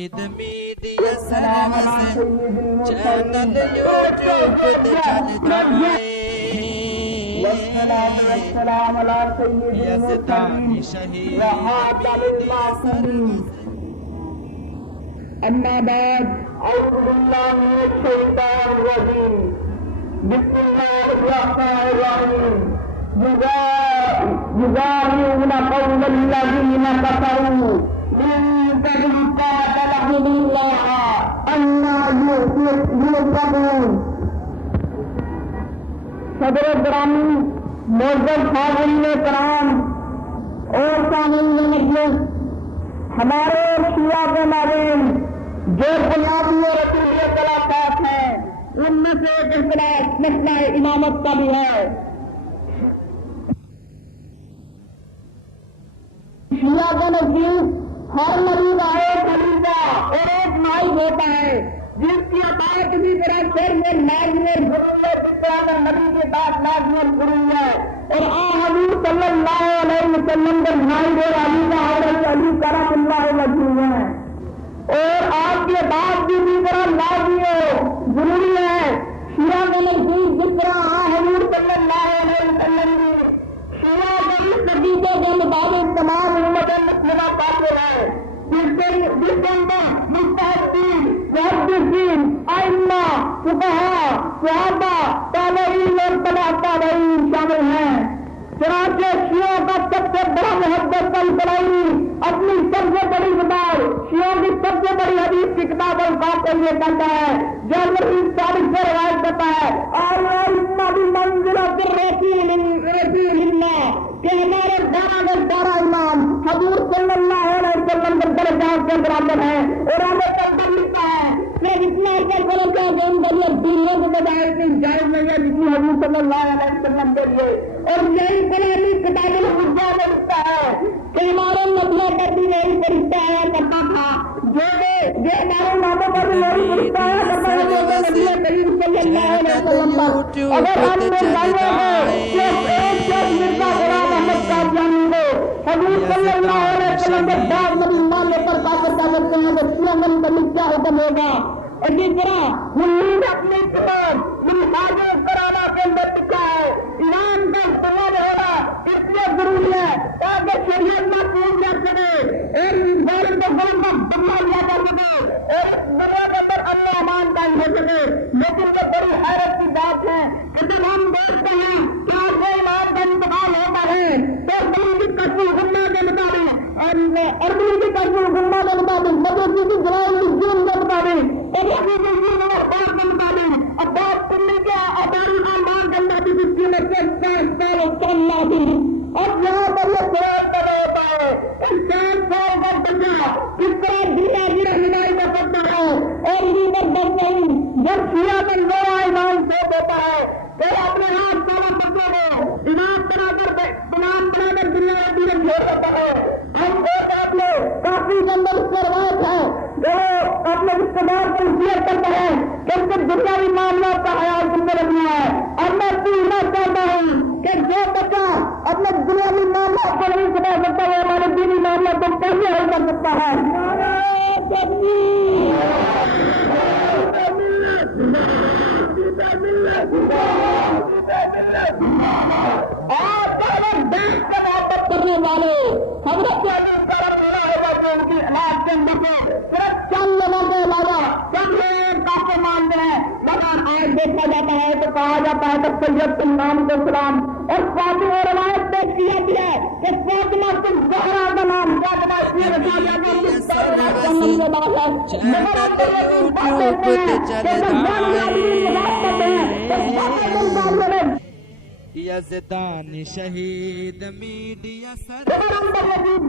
Media service channel YouTube پہ چلتا ہے یزدانی شہید میڈیا سروس اما بعد اعوذ باللہ من الشیطان الرجیم بسم اللہ الرحمن الرحیم يضاهئون قول الذين كفروا من قبل قاتلهم الله أنى يؤفكون. صدر گرامی، معزز حاضرین کرام اور سامعین مجلس، ہمارے شیعہ کے مابین جو بنیادی اور اصولی اختلافات ہیں ان میں سے ایک اختلاف مسئلہ امامت کا بھی ہے. شیعہ کے نزدیک ہر نبی کا ایک خلیفہ اور ایک نائب ہوتا ہے جس کی عطا کسی طرح سر میں لازمی ضرورت جس طرح نبی کے بعد لازمی ضروری ہے. اور حضور صلی اللہ علیہ وسلم کے نائب اور علی کا حضرت علی کرم اللہ وجہ ہے اور آپ کے بعد بھی اسی طرح لازمی ہو ضروری ہے. شیعہ کے نزدیک جس طرح حضور صلی اللہ علیہ وسلم نے نتیجے کے مطابق تمام امت مسلمہ قاتل ہے جس کے اندر مستحقین، محدثین، ائمہ، فقہاء، صحابہ، تابعین اور تبع تابعین شامل ہیں. چنانچہ شیعوں کا سب سے بڑا محدث الکلائی اپنی سب سے بڑی کتاب، شیعوں کی سب سے بڑی حدیث کی کتاب القاف کو یہ کہتا ہے جو نبی صادق سے روایت کرتا ہے اور بھی منزلہ رسول اللہ کہ ہمارے 12 امام حضور صلی اللہ علیہ وسلم کے درجات کے برابر ہیں. اور آگے چلتا لکھتا ہے کہ اتنا کر کرو کہ ان کے لیے دینوں کے بجائے اتنی جائز نہیں ہے جتنی حضور صلی اللہ علیہ وسلم کے لیے. اور یہی قرآنی کتاب الحجہ میں لکھتا ہے کہ ہمارے نبیوں پر بھی یہی فرشتہ آیا کرتا تھا جو ہمارے ماموں پر بھی یہی فرشتہ آیا کرتا ہے جو نبی کریم صلی اللہ علیہ وسلم پر. اگر ہم نے جانے کہ ایک شخص مرزا غلام احمد قادیانی کو حضور صلی اللہ علیہ وسلم کے بعد نبی ماننے پر کافر کر سکتے ہیں تو شیعہ کا کیا حکم ہوگا. اسی طرح ہم اپنی کتاب منہاج کرانا کے اندر لکھا ہے ایمان کا استعمال ہونا اس لیے ضروری ہے تاکہ شریعت نہ پوچھ جا سکے اور ظالم کو ظلم کا بدلہ لیا جا سکے اور دنیا کے اندر امن و امان قائم ہو سکے. لیکن یہ بڑی حیرت کی بات ہے کہ جب ہم دیکھتے ہیں کہ آج وہ ایمان کا انتقال ہوتا ہے تو دین کی قسم غمہ کے مطابق اور عربی کی قسم غمہ کے مطابق مدرسی کی جلال کی جون کے مطابق اب بات کرنے کے اداری خاندان کے اندر بھی جس کی اب یہاں پر یہ سوال پیدا ہوتا ہے اس 4 سال کا بچہ کس طرح دنیا کی رہنمائی میں کرتا ہے اور اسی پر بس نہیں جب شیعہ میں نیا ایمان سے دیتا ہے تو اپنے ہاتھ سارا بچوں کو ایمان بنا کر دنیا میں چھوڑ دیتا ہے. ہم ایک آپ لوگ کافی کے اندر اس سے روایت ہے جو اپنے رشتےدار کو وصیت کرتا ہے کہ ان کے دنیاوی معاملات کا خیال تم نے رکھنا ہے. اور میں پوچھنا چاہتا ہوں کہ جو بچہ اپنے دنیاوی معاملات کو نہیں سمجھ سکتا ہے ہمارے دینی معاملات کو کیسے حل کر سکتا ہے. کرنے والے حضرت ان کی علاج کے اندر سے صرف چند لوگوں کے علاوہ چند لوگ کافی مانتے ہیں. مگر آج دیکھا جاتا ہے تو کہا جاتا ہے کہ سید امام کو سلام اور فاطمہ روایت پیش کی جاتی ہے کہ فاطمہ الزہرا کا نام فاطمہ اس رکھا جاتا ہے جس یزدانی شہید میڈیا سر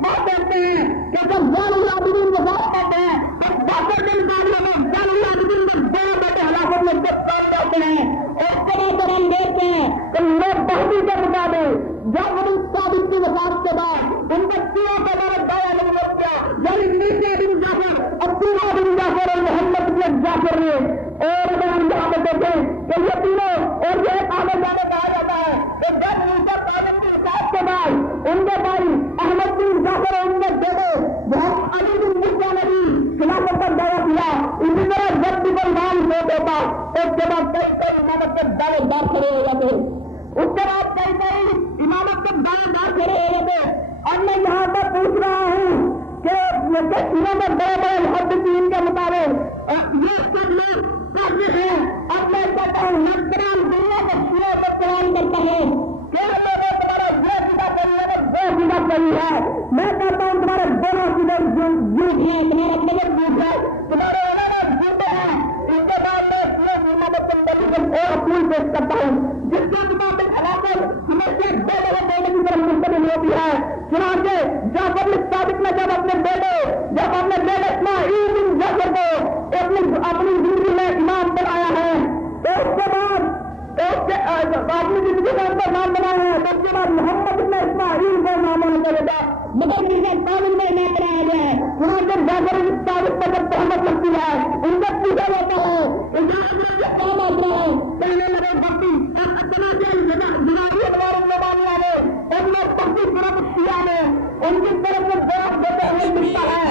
بات کرتے ہیں کہ جب زین العابدین وفات کرتے ہیں تو باقر کے مقابلے میں زین العابدین کے 2 بیٹے ہلاکت میں گرفتار کرتے ہیں. اور طرح ہم دیکھتے ہیں کہ لوگ بہتی کے مطابق جب نبی صادق کی وفات کے بعد ان بچیوں کا نام دایا نہیں لگ گیا یعنی میرزا بن جعفر، عبداللہ بن جعفر اور محمد بن جعفر نے. اور اگر ہم یہاں پہ دیکھیں کہ یہ تینوں اور یہ آنے جانے کہا جاتا ہے کہ جب میرزا عالم کی وفات کے بعد ان کے بھائی احمد بن جعفر اور ان کے بیٹے محمد علی بن مرزا نبی خلافت اس کے بعد کئی کئی امامت کے دعوے دار کھڑے ہو جاتے، اس کے بعد کئی کئی امامت کے دعوے دار کھڑے ہو جاتے. اور میں یہاں پر پوچھ رہا ہوں کہ انہوں نے بڑے بڑے محدثین کے مطابق یہ سب لوگ کہتے ہیں. اب میں کہتا ہوں نظران دنیا کو شروع پر قرآن کرتا ہے کہ لوگوں تمہارا یہ سیدھا صحیح ہے وہ سیدھا صحیح ہے. میں کہتا ہوں تمہارے دونوں سیدھے جھوٹ ہیں، تمہارا مدد جھوٹ ہے، تمہارے علماء جھوٹ ہیں. اس کے بعد میں محمد نبی کو اور اپیل پیش کرتا ہوں جس کے مطابق حلاقت ہمیشہ دو لوگوں بولنے کی طرف منتقل ہوتی ہے. چنانچہ جعفر صادق نے جب اپنے بیٹے اسماعیل بن جعفر کو اپنی زندگی میں امام بنایا ہے تو اس کے بعد اپنی زندگی میں ان کا نام بنایا ہے تو اس کے بعد محمد بن اسماعیل کو نام ہونا چاہیے تھا مگر ان کا قانون میں نام بنایا گیا ہے. چنانچہ جعفر صادق پر جب تہمت لگتی ہے ان کو پوچھا جاتا ہے ان کا کام آتا ہے کہنے لگے بھکتی ان کی طرف سے جواب دیتے ہوئے ملتا ہے.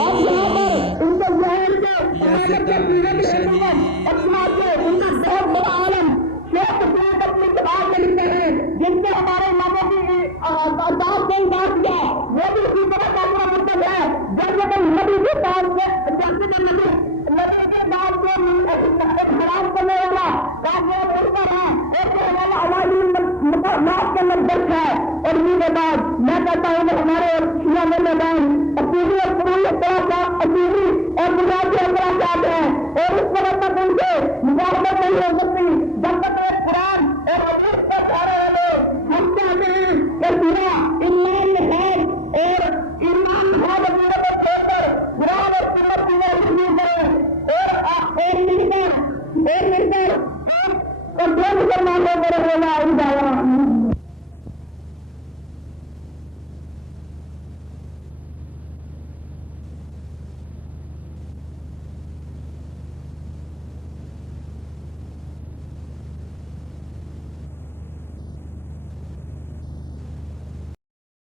اب یہاں پر ان کے ظاہر کے ان کا بہت بڑا عالم شیخ اپنی کتاب میں لکھتے ہیں جن سے ہمارے اماموں کی تعداد سے انکار کیا وہ بھی اسی طرح کا پورا مطلب ہے جیسے کہ نبی کے نام سے جیسے کہ نبی کے نام سے خراب کرنے والا کافر ہے ایسے والا ہماری ناک کے اندر درد ہے. اور یہ کے بعد میں کہتا ہوں کہ ہمارے شیعہ میدان اصولی اور فروعی طرح کا اصولی اور بنیادی اثرات آتے ہیں اور اس وقت تک ان سے مقابلت نہیں ہو سکتی جب تک ایک قرآن اور حدیث پر جا رہے لوگ ہم چاہتے ہیں کہ پورا ایمان ہے اور ایمان ہے وغیرہ کو چھوڑ کر قرآن اور سنت کی شروع کریں اور مل کر اور دو مسلمانوں کو رہے گا